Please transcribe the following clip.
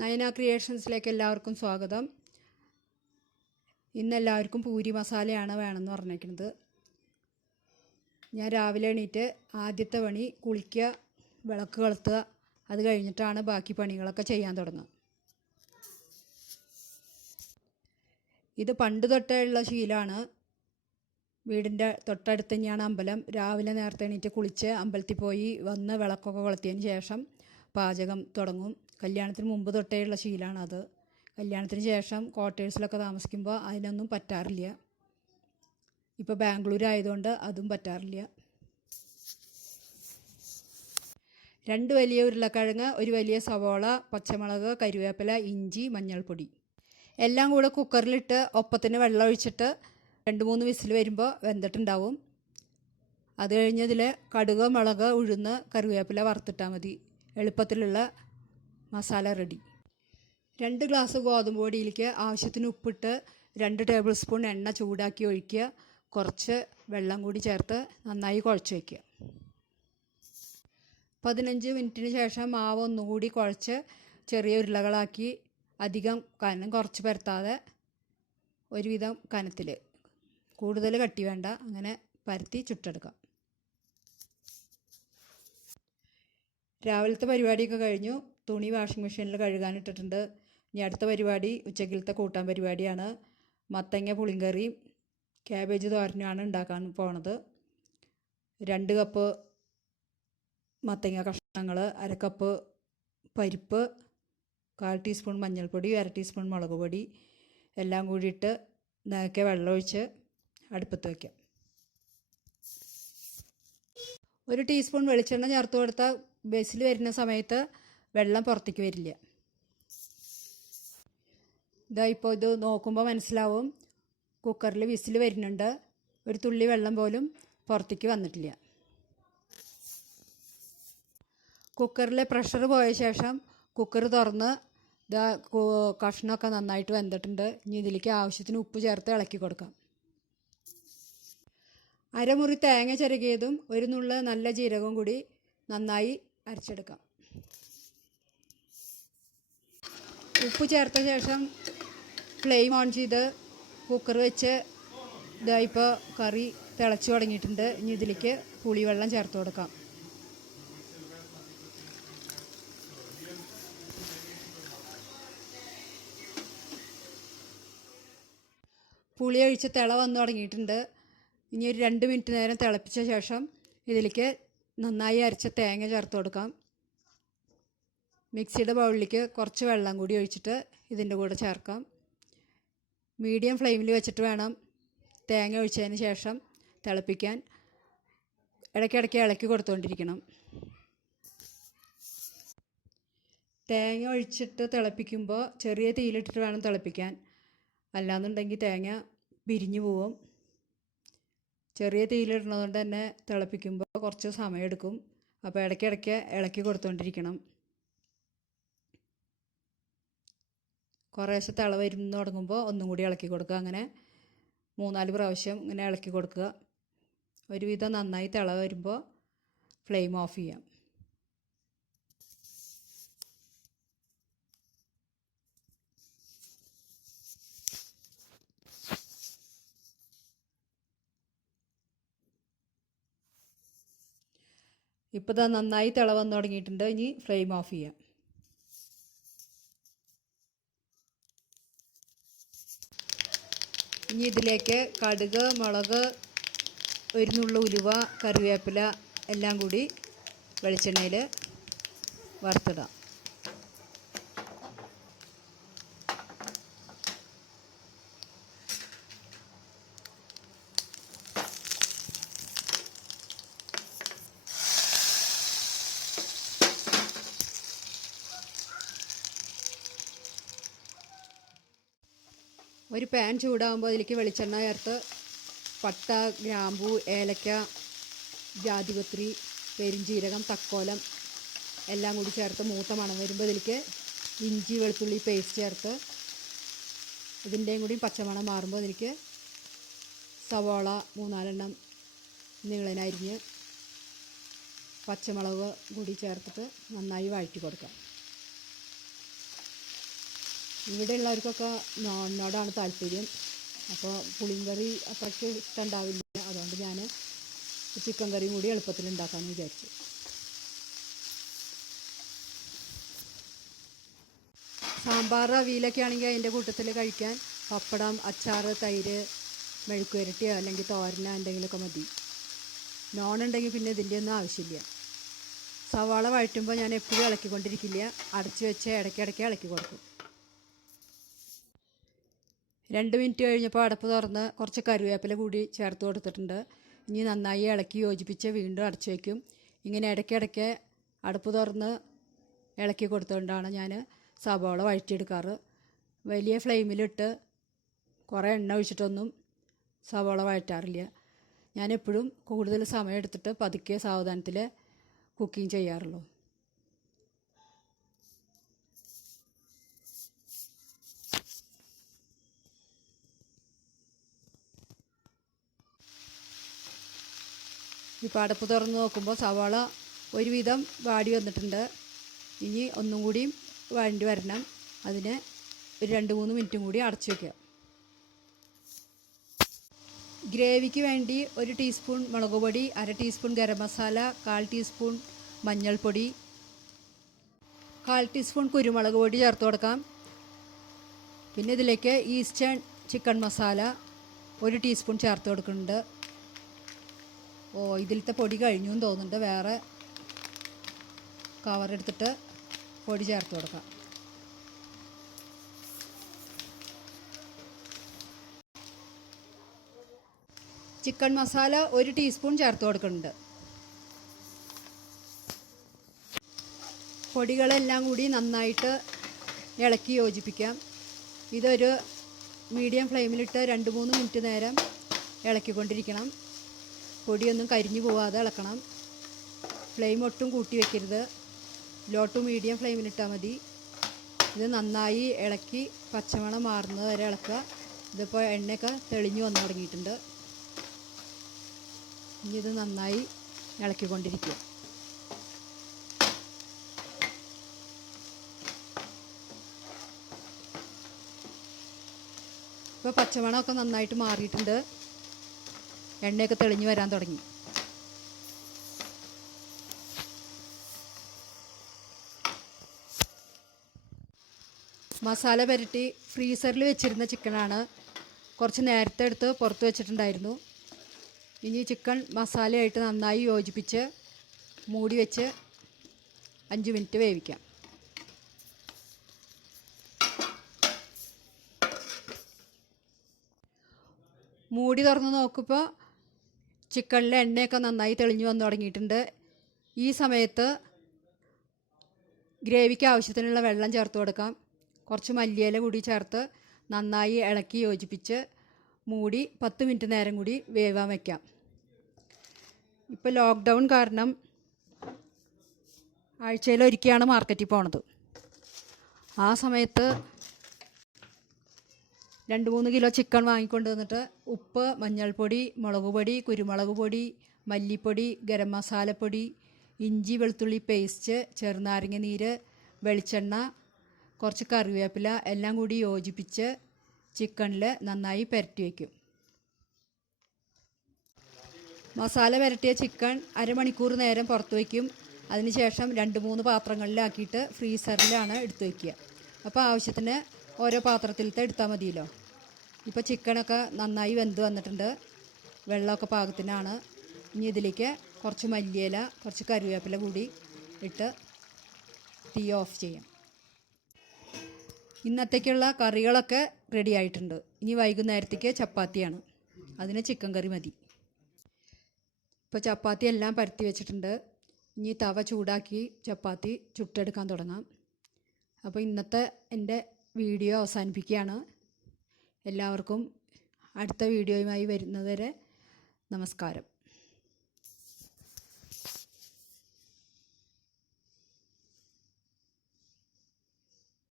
നയന ക്രിയേഷൻസിലേക്ക് എല്ലാവർക്കും സ്വാഗതം. ഇന്നെല്ലാവർക്കും പൂരി മസാലയാണ് വേണമെന്ന് പറഞ്ഞിരിക്കുന്നത്. ഞാൻ രാവിലെ എണീറ്റ് ആദ്യത്തെ പണി കുളിക്കുക, വിളക്ക് കൊളുത്തുക. അത് കഴിഞ്ഞിട്ടാണ് ബാക്കി പണികളൊക്കെ ചെയ്യാൻ തുടങ്ങുക. ഇത് പണ്ട് തൊട്ടേ ഉള്ള ശീലമാണ്. വീടിൻ്റെ തൊട്ടടുത്ത് തന്നെയാണ് അമ്പലം. രാവിലെ നേരത്തെ എണീറ്റ് കുളിച്ച് അമ്പലത്തിൽ പോയി വന്ന് വിളക്കൊക്കെ കൊളുത്തിയതിന് ശേഷം പാചകം തുടങ്ങും. കല്യാണത്തിന് മുമ്പ് തൊട്ടേ ഉള്ള ശീലമാണ് അത്. കല്യാണത്തിന് ശേഷം ക്വാർട്ടേഴ്സിലൊക്കെ താമസിക്കുമ്പോൾ അതിനൊന്നും പറ്റാറില്ല. ഇപ്പോൾ ബാംഗ്ലൂർ ആയതുകൊണ്ട് അതും പറ്റാറില്ല. 2 വലിയ ഉരുളക്കിഴങ്ങ്, ഒരു വലിയ സവോള, പച്ചമുളക്, കരിവേപ്പില, ഇഞ്ചി, മഞ്ഞൾപ്പൊടി എല്ലാം കൂടെ കുക്കറിലിട്ട് ഒപ്പത്തിന് വെള്ളം ഒഴിച്ചിട്ട് 2-3 വിസിൽ വരുമ്പോൾ വെന്തിട്ടുണ്ടാവും. അത് കഴിഞ്ഞതിൽ കടുക്, മുളക്, ഉഴുന്ന്, കറിവേപ്പില വറുത്തിട്ടാൽ മതി. എളുപ്പത്തിലുള്ള മസാല റെഡി. 2 ഗ്ലാസ് ഗോതമ്പ് പൊടിയിലേക്ക് ആവശ്യത്തിന് ഉപ്പിട്ട് 2 ടേബിൾ സ്പൂൺ എണ്ണ ചൂടാക്കി ഒഴിക്കുക. കുറച്ച് വെള്ളം കൂടി ചേർത്ത് നന്നായി കുഴച്ച് വയ്ക്കുക. 15 മിനിറ്റിന് ശേഷം മാവ് ഒന്നുകൂടി കുഴച്ച് ചെറിയ ഉരുളകളാക്കി അധികം കനം കുറച്ച് പരത്താതെ ഒരുവിധം കനത്തിൽ, കൂടുതൽ കട്ടി വേണ്ട, അങ്ങനെ പരത്തി ചുട്ടെടുക്കാം. രാവിലത്തെ പരിപാടിയൊക്കെ കഴിഞ്ഞു. തുണി വാഷിംഗ് മെഷീനിൽ കഴുകാനിട്ടിട്ടുണ്ട്. ഇനി അടുത്ത പരിപാടി ഉച്ചക്കിലത്തെ കൂട്ടാൻ പരിപാടിയാണ്. മത്തങ്ങ പുളിങ്കറിയും ക്യാബേജ് തോരനുമാണ് ഉണ്ടാക്കാൻ പോണത്. 2 കപ്പ് മത്തങ്ങ കഷ്ണങ്ങൾ, 1/2 കപ്പ് പരിപ്പ്, 1/4 ടീസ്പൂൺ മഞ്ഞൾപ്പൊടി, 1/2 ടീസ്പൂൺ മുളക് പൊടി എല്ലാം കൂടിയിട്ട് നേരത്തെ വെള്ളമൊഴിച്ച് അടുപ്പത്ത് വയ്ക്കാം. 1 ടീസ്പൂൺ വെളിച്ചെണ്ണ ചേർത്ത് കൊടുത്താൽ ബേസിൽ വരുന്ന സമയത്ത് വെള്ളം പുറത്തേക്ക് വരില്ല. ഇപ്പോൾ ഇത് നോക്കുമ്പോൾ മനസ്സിലാവും, കുക്കറിൽ വിസിൽ വരുന്നുണ്ട്. ഒരു തുള്ളി വെള്ളം പോലും പുറത്തേക്ക് വന്നിട്ടില്ല. കുക്കറിലെ പ്രഷർ പോയ ശേഷം കുക്കർ തുറന്ന് കഷ്ണമൊക്കെ നന്നായിട്ട് വെന്തിട്ടുണ്ട്. ഇനി ഇതിലേക്ക് ആവശ്യത്തിന് ഉപ്പ് ചേർത്ത് ഇളക്കി കൊടുക്കാം. 1/2 മുറി തേങ്ങ ചിരകിയതും 1 നുള്ള് നല്ല ജീരകവും കൂടി നന്നായി അരച്ചെടുക്കാം. ഉപ്പ് ചേർത്ത ശേഷം ഫ്ലെയിം ഓൺ ചെയ്ത് കുക്കർ വെച്ച് ഇപ്പോൾ കറി തിളച്ച് തുടങ്ങിയിട്ടുണ്ട്. ഇനി ഇതിലേക്ക് പുളിവെള്ളം ചേർത്ത് കൊടുക്കാം. പുളി ഒഴിച്ച് തിള വന്നു തുടങ്ങിയിട്ടുണ്ട്. ഇനി ഒരു 2 മിനിറ്റ് നേരം തിളപ്പിച്ച ശേഷം ഇതിലേക്ക് നന്നായി അരച്ച തേങ്ങ ചേർത്ത് കൊടുക്കാം. മിക്സിയുടെ ബൗളിലേക്ക് കുറച്ച് വെള്ളം കൂടി ഒഴിച്ചിട്ട് ഇതിൻ്റെ കൂടെ ചേർക്കാം. മീഡിയം ഫ്ലെയിമിൽ വെച്ചിട്ട് വേണം തേങ്ങ ഒഴിച്ചതിന് ശേഷം തിളപ്പിക്കാൻ. ഇടയ്ക്കിടയ്ക്ക് ഇളക്കി കൊടുത്തുകൊണ്ടിരിക്കണം. തേങ്ങ ഒഴിച്ചിട്ട് തിളപ്പിക്കുമ്പോൾ ചെറിയ തീയിലിട്ടിട്ട് വേണം തിളപ്പിക്കാൻ, അല്ലാന്നുണ്ടെങ്കിൽ തേങ്ങ പിരിഞ്ഞു പോവും. ചെറിയ തീയിലിടുന്നതുകൊണ്ട് തന്നെ തിളപ്പിക്കുമ്പോൾ കുറച്ച് സമയമെടുക്കും. അപ്പോൾ ഇടയ്ക്കിടയ്ക്ക് ഇളക്കി കൊടുത്തുകൊണ്ടിരിക്കണം. കുറേശ്ശെ തിള വരുന്ന തുടങ്ങുമ്പോൾ ഒന്നും കൂടി ഇളക്കി കൊടുക്കുക. അങ്ങനെ 3-4 പ്രാവശ്യം ഇങ്ങനെ ഇളക്കി കൊടുക്കുക. ഒരുവിധം നന്നായി തിള വരുമ്പോൾ ഫ്ലെയിം ഓഫ് ചെയ്യാം. ഇപ്പോൾ ഇത് നന്നായി തിള വന്നു തുടങ്ങിയിട്ടുണ്ട്. ഇനി ഫ്ലെയിം ഓഫ് ചെയ്യാം. ഇനി ഇതിലേക്ക് കടുക്, മുളക്, 1 നുള്ള് ഉലുവ, കറിവേപ്പില എല്ലാം കൂടി വെളിച്ചെണ്ണയിൽ വറുത്തിടാം. ഒരു പാൻ ചൂടാകുമ്പോൾ അതിലേക്ക് വെളിച്ചെണ്ണ ചേർത്ത് പട്ട, ഗ്രാമ്പൂ, ഏലക്ക, ജാതിപത്രി, പെരുംജീരകം, തക്കോലം എല്ലാം കൂടി ചേർത്ത് മൂത്ത മണം വരുമ്പോൾ ഇതിലേക്ക് ഇഞ്ചി വെളുത്തുള്ളി പേസ്റ്റ് ചേർത്ത് ഇതിൻ്റെയും കൂടി പച്ചമണം മാറുമ്പോൾ ഇതിലേക്ക് സവോള 3-4 എണ്ണം നീളനരിഞ്ഞ് പച്ചമുളക് കൂടി ചേർത്തിട്ട് നന്നായി വഴറ്റി കൊടുക്കാം. ഇവിടെ ഉള്ളവർക്കൊക്കെ നോണിനോടാണ് താല്പര്യം. അപ്പോൾ പുളിയും കറി അത്രയ്ക്ക് ഇഷ്ടമുണ്ടാവില്ല. അതുകൊണ്ട് ഞാൻ ചിക്കൻ കറിയും കൂടി എളുപ്പത്തിൽ ഉണ്ടാക്കാമെന്ന് വിചാരിച്ചു. സാമ്പാർ അവിയലൊക്കെ ആണെങ്കിൽ അതിൻ്റെ കൂട്ടത്തിൽ കഴിക്കാൻ പപ്പടം, അച്ചാർ, തൈര്, മെഴുക്കുവരട്ടിയോ അല്ലെങ്കിൽ തോരനോ എന്തെങ്കിലുമൊക്കെ മതി. നോണുണ്ടെങ്കിൽ പിന്നെ ഇതിൻ്റെ ഒന്നും ആവശ്യമില്ല. സവാള വഴറ്റുമ്പോൾ ഞാൻ എപ്പോഴും ഇളക്കിക്കൊണ്ടിരിക്കില്ല, അടച്ചു വെച്ച് ഇടയ്ക്കിടയ്ക്ക് ഇളക്കി കൊടുക്കും. 2 മിനിറ്റ് കഴിഞ്ഞപ്പോൾ അടപ്പ് തുറന്ന് കുറച്ച് കറിവേപ്പില കൂടി ചേർത്ത് കൊടുത്തിട്ടുണ്ട്. ഇനി നന്നായി ഇളക്കി യോജിപ്പിച്ച് വീണ്ടും അടച്ചു വയ്ക്കും. ഇങ്ങനെ ഇടയ്ക്കിടയ്ക്ക് അടപ്പ് തുറന്ന് ഇളക്കി കൊടുത്തുകൊണ്ടാണ് ഞാൻ സവാള വഴറ്റിയെടുക്കാറ്. വലിയ ഫ്ലെയിമിലിട്ട് കുറേ എണ്ണ ഒഴിച്ചിട്ടൊന്നും സവാള വഴറ്റാറില്ല. ഞാനെപ്പോഴും കൂടുതൽ സമയം എടുത്തിട്ട് പതുക്കെ സാവധാനത്തിൽ കുക്കിംഗ് ചെയ്യാറുള്ളൂ. ഇപ്പോൾ അടപ്പ് തുറന്ന് നോക്കുമ്പോൾ സവാള ഒരുവിധം വാടി വന്നിട്ടുണ്ട്. ഇനി ഒന്നും കൂടിയും വഴണ്ടി വരണം. അതിന് ഒരു 2-3 മിനിറ്റും കൂടി അടച്ചു വയ്ക്കുക. ഗ്രേവിക്ക് വേണ്ടി 1 ടീസ്പൂൺ മുളക് പൊടി, 1/2 ടീസ്പൂൺ ഗരം മസാല, 1/4 ടീസ്പൂൺ മഞ്ഞൾപ്പൊടി, 1/4 ടീസ്പൂൺ കുരുമുളക് പൊടി ചേർത്ത് കൊടുക്കാം. പിന്നെ ഇതിലേക്ക് ഈസ്റ്റേൺ ചിക്കൻ മസാല 1 ടീസ്പൂൺ ചേർത്ത് കൊടുക്കുന്നുണ്ട്. ഇതിലത്തെ പൊടി കഴിഞ്ഞു എന്ന് തോന്നുന്നുണ്ട്. വേറെ കവറെടുത്തിട്ട് പൊടി ചേർത്ത് കൊടുക്കാം. ചിക്കൻ മസാല 1 ടീസ്പൂൺ ചേർത്ത് കൊടുക്കുന്നുണ്ട്. പൊടികളെല്ലാം കൂടി നന്നായിട്ട് ഇളക്കി യോജിപ്പിക്കാം. ഇതൊരു മീഡിയം ഫ്ലെയിമിലിട്ട് 2-3 മിനിറ്റ് നേരം ഇളക്കിക്കൊണ്ടിരിക്കണം. പൊടിയൊന്നും കരിഞ്ഞു പോവാതെ ഇളക്കണം. ഫ്ലെയിം ഒട്ടും കൂട്ടി വയ്ക്കരുത്. ലോ ടു മീഡിയം ഫ്ലെയിമിലിട്ടാൽ മതി. ഇത് നന്നായി ഇളക്കി പച്ചമണം മാറുന്നത് വരെ ഇളക്കുക. ഇതിപ്പോൾ എണ്ണയൊക്കെ തെളിഞ്ഞു വന്നു തുടങ്ങിയിട്ടുണ്ട്. ഇനി ഇത് നന്നായി ഇളക്കിക്കൊണ്ടിരിക്കുക. ഇപ്പോൾ പച്ചമണമൊക്കെ നന്നായിട്ട് മാറിയിട്ടുണ്ട്. എണ്ണയൊക്കെ തെളിഞ്ഞു വരാൻ തുടങ്ങി. മസാല പുരട്ടി ഫ്രീസറിൽ വെച്ചിരുന്ന ചിക്കനാണ്. കുറച്ച് നേരത്തെ എടുത്ത് പുറത്ത് വെച്ചിട്ടുണ്ടായിരുന്നു. ഇനി ചിക്കൻ മസാലയായിട്ട് നന്നായി യോജിപ്പിച്ച് മൂടി വെച്ച് 5 മിനിറ്റ് വേവിക്കാം. മൂടി തുറന്ന് നോക്കുമ്പോൾ ചിക്കനിലെ എണ്ണയൊക്കെ നന്നായി തെളിഞ്ഞു വന്നു തുടങ്ങിയിട്ടുണ്ട്. ഈ സമയത്ത് ഗ്രേവിക്ക് ആവശ്യത്തിനുള്ള വെള്ളം ചേർത്ത് കൊടുക്കാം. കുറച്ച് മല്ലിയില കൂടി ചേർത്ത് നന്നായി ഇളക്കി യോജിപ്പിച്ച് മൂടി 10 മിനിറ്റ് നേരം കൂടി വേവാൻ വയ്ക്കാം. ഇപ്പോൾ ലോക്ക്ഡൗൺ കാരണം ആഴ്ചയിൽ ഒരിക്കലാണ് മാർക്കറ്റിൽ പോണത്. ആ സമയത്ത് 2-3 കിലോ ചിക്കൻ വാങ്ങിക്കൊണ്ട് വന്നിട്ട് ഉപ്പ്, മഞ്ഞൾപ്പൊടി, മുളക് പൊടി, കുരുമുളക് പൊടി, മല്ലിപ്പൊടി, ഗരം മസാലപ്പൊടി, ഇഞ്ചി വെളുത്തുള്ളി പേസ്റ്റ്, ചെറുനാരങ്ങ നീര്, വെളിച്ചെണ്ണ, കുറച്ച് കറിവേപ്പില എല്ലാം കൂടി യോജിപ്പിച്ച് ചിക്കനിൽ നന്നായി പുരട്ടി വയ്ക്കും. മസാല പുരട്ടിയ ചിക്കൻ അരമണിക്കൂർ നേരം പുറത്ത് വയ്ക്കും. അതിനുശേഷം 2-3 പാത്രങ്ങളിലാക്കിയിട്ട് ഫ്രീസറിലാണ് എടുത്ത് വയ്ക്കുക. അപ്പോൾ ആവശ്യത്തിന് ഓരോ പാത്രത്തിലത്തെ എടുത്താൽ മതിയല്ലോ. ഇപ്പോൾ ചിക്കനൊക്കെ നന്നായി വെന്ത് വന്നിട്ടുണ്ട്. വെള്ളമൊക്കെ പാകത്തിനാണ്. ഇനി ഇതിലേക്ക് കുറച്ച് മല്ലിയില, കുറച്ച് കറിവേപ്പില കൂടി ഇട്ട് തീ ഓഫ് ചെയ്യാം. ഇന്നത്തേക്കുള്ള കറികളൊക്കെ റെഡി ആയിട്ടുണ്ട്. ഇനി വൈകുന്നേരത്തേക്ക് ചപ്പാത്തിയാണ്. അതിന് ചിക്കൻ കറി മതി. ഇപ്പോൾ ചപ്പാത്തി എല്ലാം പരത്തി വെച്ചിട്ടുണ്ട്. ഇനി തവ ചൂടാക്കി ചപ്പാത്തി ചുട്ടെടുക്കാൻ തുടങ്ങാം. അപ്പോൾ ഇന്നത്തെ എൻ്റെ വീഡിയോ അവസാനിപ്പിക്കുകയാണ്. എല്ലാവർക്കും അടുത്ത വീഡിയോയുമായി വരുന്നതുവരെ നമസ്കാരം.